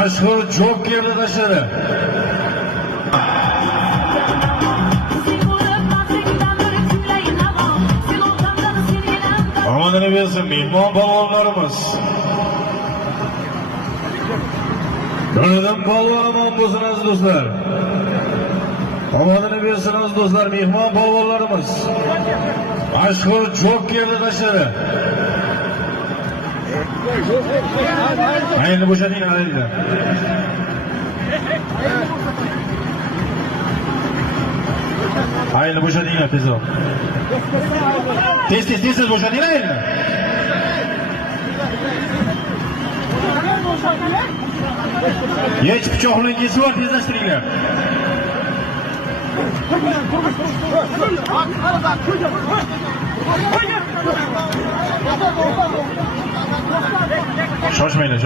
Mashhur Jokerni tashladi. Omadini bersin mehmon polvonlarimiz. Do'stlar polvon omon bo'lsin aziz do'stlar. Omadini bersin aziz do'stlar, mehmon polvonlarimiz. Mashhur Jokerni tashladi. Endi bo'shating endi. Endi bo'shatinglar tezroq. Tez bo'shatinglar endi. Yech pichoq bilan kesib ol, tezlashtiringlar. Shoshmanglar.